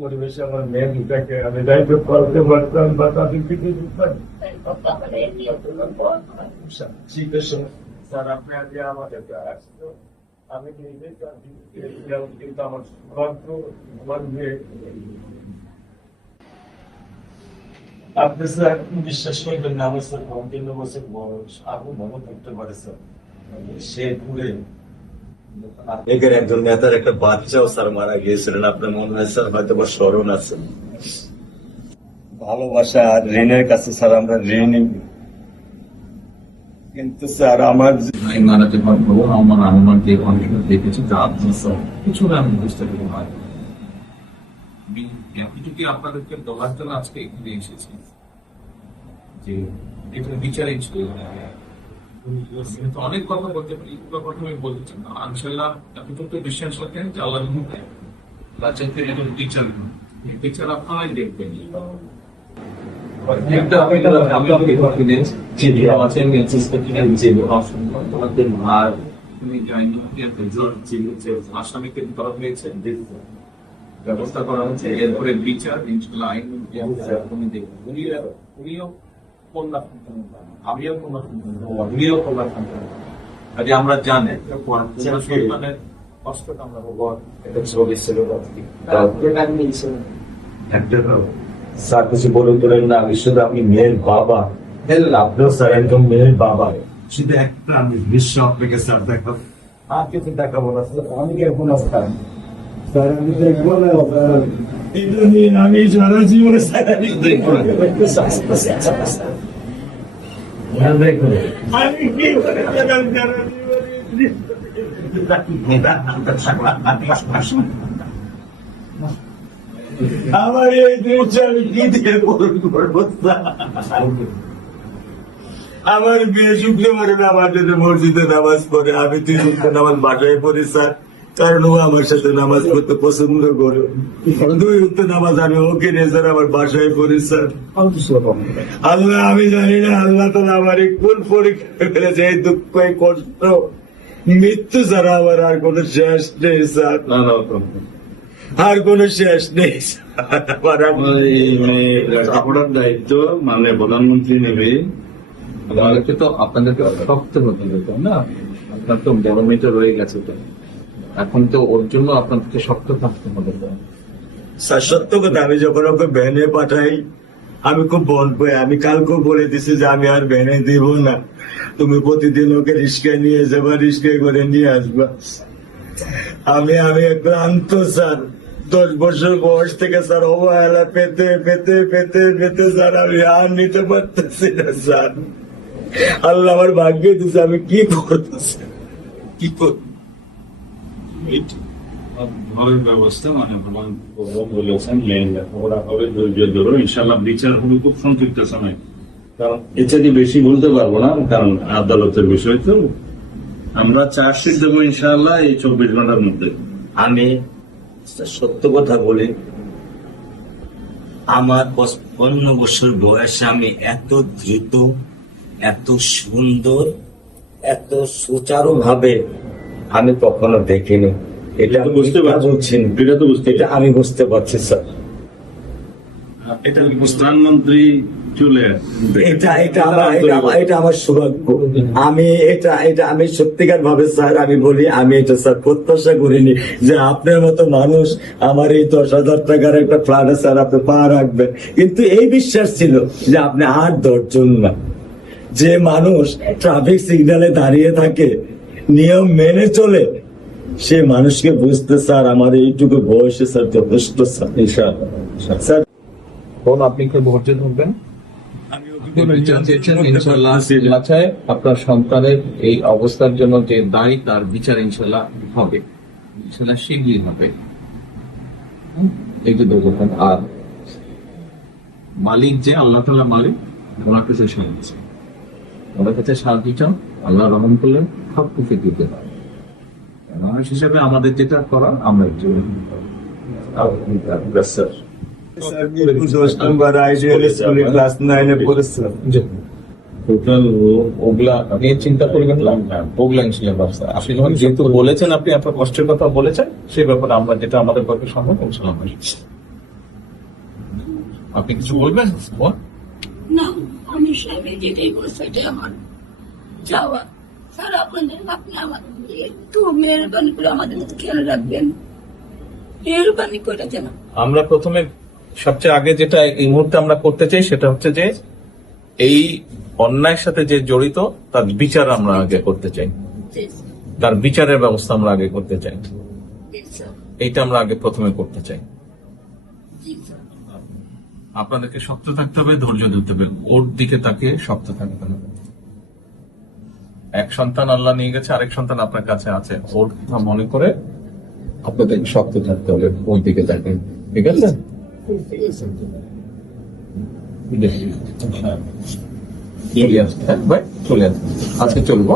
পরিবেশে আমার মেয়ে দুটাকে আমি দায়িত্ব করতে পারতাম বা তাদেরকে স্যার আপনি আজকে আমাদের আসতো আমি নিজে কিন্তু আমার আমার মেয়ে আপনি স্যার বিশ্বাস করবেন না আমার স্যার 3 বছর বয়স আরো মনে করতে পারে স্যার সে পুরে এখানে একজন নেতার একটা বাচ্চাও স্যার মারা গিয়েছিলেন আপনার মনে হয় স্যার হয়তো বা স্মরণ আছে। ভালোবাসা আর ঋণের কাছে স্যার আমরা ঋণী, কিন্তু স্যার আমার মারাতে পারবো আমার যে অনেক দেখেছি তা আপনার স্যার কিছু না আমি বুঝতে পারি না এতটুকু আপনাদেরকে বলার জন্য আজকে এখানে এসেছি যে এটা বিচারে অনেক কথা বলতে পারি এগুলো কথা আমি বলতে চাই না ইনশাল্লাহ এতটুকু বিশ্বাস রাখেন যে আল্লাহ টিচার টিচার আপনারাই দেখবেন আসামিকে ধরা হয়েছে ব্যবস্থা করা হচ্ছে এরপরে বিচার ইনশাল্লাহ আইন উনিও কন্যা সন্তান আমিও কন্যা সন্তান উনিও কন্যা সন্তান কাজে আমরা জানি সন্তানের কষ্টটা আমরা স্যার কিছু বলে তোলেন না, আমি শুধু আপনি মেয়ের বাবা, আপনিও স্যার একদম মেয়ের বাবা, শুধু একটা আমি বিশ্ব আপনাকে স্যার দেখাবো আর কিছু দেখাবো না স্যার। অনেকে এখন স্যার স্যার আমি দেখবো না স্যার, আমি সারা জীবনে স্যার আমি দেখবো না। আমি কি করে আমার এই দেশে আমি কি দিয়ে পূরণ করবো? আমার মেয়ে শুক্রবারে নামাজ মসজিদে নামাজ পড়ে, আমি 3 ওয়াক্ত নামাজ বাসায় পড়ি স্যার, কারণ ও আমার সাথে নামাজ পড়তে পছন্দ করে। 2 ওয়াক্ত নামাজ আমি ওকে নিয়ে স্যার আমার বাসায় পড়ি স্যার। আল্লাহ আমি জানি না আল্লাহ তাআলা আমার কোন পরীক্ষা ফেলেছে, এই দুঃখ এই কষ্ট মৃত্যু ছাড়া আমার আর কোনো শেষ নেই স্যার, আর কোন শেষ নেই। আপনার দায়িত্ব মানে প্রধানমন্ত্রী নেবে, আমাদেরকে তো আপনাদেরকে শক্ত হতে হবে না, আপনার তো বড় মেয়েটা রয়ে গেছে তো এখন তো ওর জন্য আপনাদেরকে শক্ত থাকতে হবে। স্যার সত্য কথা, আমি যখন ওকে ভ্যানে পাঠাই আমি খুব বল পাই, আমি কালকেও বলে দিছি যে আমি আর ভ্যানে দিব না, তুমি প্রতিদিন ওকে রিস্কায় নিয়ে যাবা, রিস্কায় করে নিয়ে আসবা। আমি ক্লান্ত স্যার, 10 বছর বয়স থেকে স্যার অবহেলা পেতে পেতে পেতে পেতে স্যার আমি আর নিতে পারতেছি না স্যার। আল্লাহ আমার ভাগ্য দিচ্ছে, আমি কি করবো স্যার, কি করবো? ঘরের ব্যবস্থা মানে বলেছেন ওরা হবে ধৈর্য ধরো, ইনশাল্লাহ বিচার হবে খুব সংক্ষিপ্ত সময়, কারণ এটা দিয়ে বেশি বলতে পারবো না, কারণ আদালতের বিষয় তো। আমরা চার্জশিট দেবো ইনশাল্লাহ এই 24 ঘন্টার মধ্যে। আমি সত্য কথা বলি, আমার 55 বছর বয়সে আমি এত দ্রুত, এত সুন্দর, এত সুচারু ভাবে আমি কখনো দেখিনি। এটা বুঝতে পারছি, এটা তো বুঝতে, এটা আমি বুঝতে পারছি স্যার। এটা প্রধানমন্ত্রী চলে এটা আমার সৌভাগ্য। আমি সত্যিকার ভাবে স্যার আমি বলি, আমি এটা স্যার প্রত্যাশা করিনি যে আপনার মতো মানুষ আমার এই 10,000 টাকার একটা ফ্ল্যাটে স্যার আপনি পা রাখবেন, কিন্তু এই বিশ্বাস ছিল যে আপনি আর 10 জন না, যে মানুষ ট্রাফিক সিগন্যালে দাঁড়িয়ে থাকে, নিয়ম মেনে চলে, সে মানুষকে বুঝতে স্যার আমার এইটুকু বয়সে স্যার যথেষ্ট স্যার। স্যার আপনি কি ধৈর্য ধরবেন? আপনার সন্তানের এই অবস্থার জন্য যে দায়ী, তার বিচার ইনশাল্লাহ হবে, ইনশাল্লাহ শীঘ্রই হবে। এই যে দেখবেন, আর মালিক যে আল্লাহ তাআলা মালিক, ওনার কাছে সাহায্য, ওনার কাছে সাহায্য চান, আল্লাহ রহম করলেন সব কিছু দিতে পারে। মানুষ হিসেবে আমাদের যেটা করার আমরা ক্লাস 9 পড়েছে। টোটাল ওগুলা নিয়ে চিন্তা করবেন না, ওগুলা ইনশাল্লাহ আপনি যখন যেহেতু বলেছেন, আপনি আপনার কষ্টের কথা বলেছেন, সেই ব্যাপারে আমরা যেটা আমাদের পক্ষে সম্ভব ইনশাল্লাহ আপনি কিছু বলবেন বল? না, আমি স্বামী যেটাই বলছি এটা আমার চাওয়া। স্যার আপনি আমাদের একটু মেহরবানি করে আমাদের খেয়াল রাখবেন, মেহরবানি করে যেন। আমরা প্রথমে সবচেয়ে আগে যেটা এই মুহূর্তে আমরা করতে চাই সেটা হচ্ছে যে এই অন্যায়ের সাথে যে জড়িত তার বিচার আমরা আগে করতে চাই, জি, তার বিচারের ব্যবস্থা আমরা আগে করতে চাই। জি স্যার, এইটা আমরা আগে প্রথমে করতে চাই। জি স্যার। আপনাদেরকে শক্ত থাকতে হবে, ধৈর্য ধরতে হবে, ওর দিকে তাকে শক্ত থাকতে হবে। এক সন্তান আল্লাহ নিয়ে গেছে, আরেক সন্তান আপনার কাছে আছে, ওর কথা মনে করে আপনাদেরকে শক্ত থাকতে হবে, ওর দিকে তাকে। ঠিক আছে? চলে আসছে, হ্যাঁ ভাই, চলে আসছে, আজকে চলবো।